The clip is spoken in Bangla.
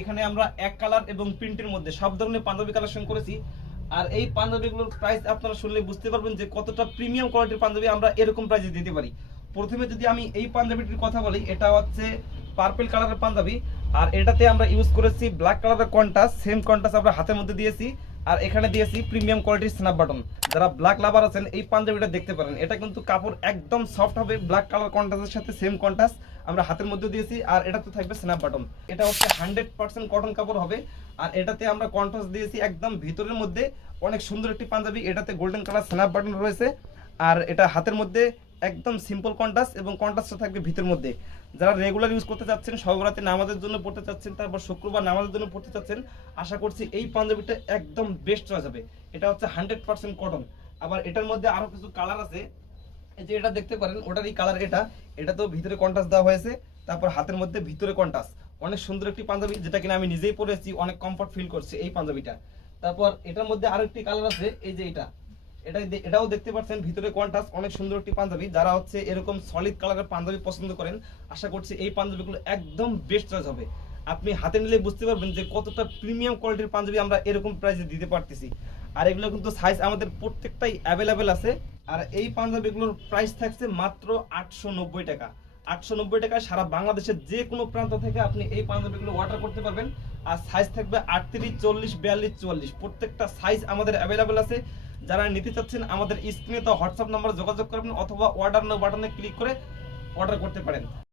এখানে আমরা এক কালার এবং প্রিন্টের মধ্যে সব ধরনের পাঞ্জাবি কালেকশন করেছি। আর এই পাঞ্জাবিগুলোর প্রাইস আপনারা শুনলে বুঝতে পারবেন যে কতটা প্রিমিয়াম কোয়ালিটির পাঞ্জাবি আমরা এরকম প্রাইসে দিতে পারি। প্রথমে যদি আমি এই পাঞ্জাবিটির কথা বলি, এটা হচ্ছে পার্পল কালারের পাঞ্জাবি। আর এটাতে আমরা ইউজ করেছি ব্ল্যাক কালারের কন্ট্রাস্ট, সেম কন্ট্রাস্ট আমরা হাতের মধ্যে দিয়েছি। আর এখানে দিয়েছি প্রিমিয়াম কোয়ালিটির স্ন্যাপ বাটন। যারা ব্ল্যাক লাভার আছেন এই পাঞ্জাবিটা দেখতে পারেন, এটা কিন্তু কাপড় একদম সফট হবে। ব্ল্যাক কালার কন্ট্রাস্টের সাথে সেম কন্ট্রাস্ট আমরা হাতের মধ্যে দিয়েছি। আর এটাতে থাকবে স্ন্যাপ বাটন। এটা হচ্ছে 100% কটন কাপড় হবে। আর এটাতে আমরা কন্ট্রাস্ট দিয়েছি একদম ভিতরের মধ্যে। অনেক সুন্দর একটি পাঞ্জাবি, এটাতে গোল্ডেন কালার স্ন্যাপ বাটন রয়েছে। আর এটা হাতের মধ্যে একদম সিম্পল কন্ট্রাস্ট এবং কন্ট্রাস্টটা থাকবে ভিতরের মধ্যে। যারা রেগুলার ইউজ করতে চাচ্ছেন, সবরাতে নামাজের জন্য পড়তে চাচ্ছেন, তারপর শুক্রবার নামাজের জন্য পড়তে চাচ্ছেন, আশা করছি এই পাঞ্জাবিটা একদম বেস্ট চয়েস হবে। এটা হচ্ছে 100% কটন। আবার এটার মধ্যে আরো কিছু কালার আছে, এই যে এটা দেখতে পারেন ওটারই কালার। এটা তো ভিতরে কন্ট্রাস্ট দেওয়া হয়েছে, তারপর হাতের মধ্যে ভিতরে কন্ট্রাস্ট। অনেক সুন্দর একটি পাঞ্জাবি, যেটা কিনা আমি নিজেই পরেছি, অনেক কমফর্ট ফিল করছি এই পাঞ্জাবিটা। তারপর এটার মধ্যে আরো একটি কালার আছে, এই যে এটাও দেখতে পাচ্ছেন ভিতরে কন্ট্রাস্ট। অনেক সুন্দর একটি পাঞ্জাবি। যারা হচ্ছে এরকম সলিড কালারের পাঞ্জাবি পছন্দ করেন, আশা করছি এই পাঞ্জাবিগুলো একদম বেস্ট চয়েস হবে। আপনি হাতে নিলে বুঝতে পারবেন যে কতটা প্রিমিয়াম কোয়ালিটির পাঞ্জাবি আমরা এরকম প্রাইসে দিতে পারতেছি। আর এগুলো কিন্তু সাইজ আমাদের প্রত্যেকটাই অ্যাভেলেবেল আছে। আর এই পাঞ্জাবিগুলোর প্রাইস থাকছে মাত্র 890 টাকা। 890 টাকায় সারা বাংলাদেশের যে কোনো প্রান্ত থেকে আপনি এই পাঞ্জাবিগুলো অর্ডার করতে পারবেন। আর সাইজ থাকবে 38, 40, 42, 44, প্রত্যেকটা সাইজ আমাদের অ্যাভেলেবেল আছে। যারা নিতে চাচ্ছেন আমাদের স্ক্রিনে তো হোয়াটসঅ্যাপ নাম্বার যোগাযোগ করবেন, অথবা অর্ডার নাও বাটনে ক্লিক করে অর্ডার করতে পারেন।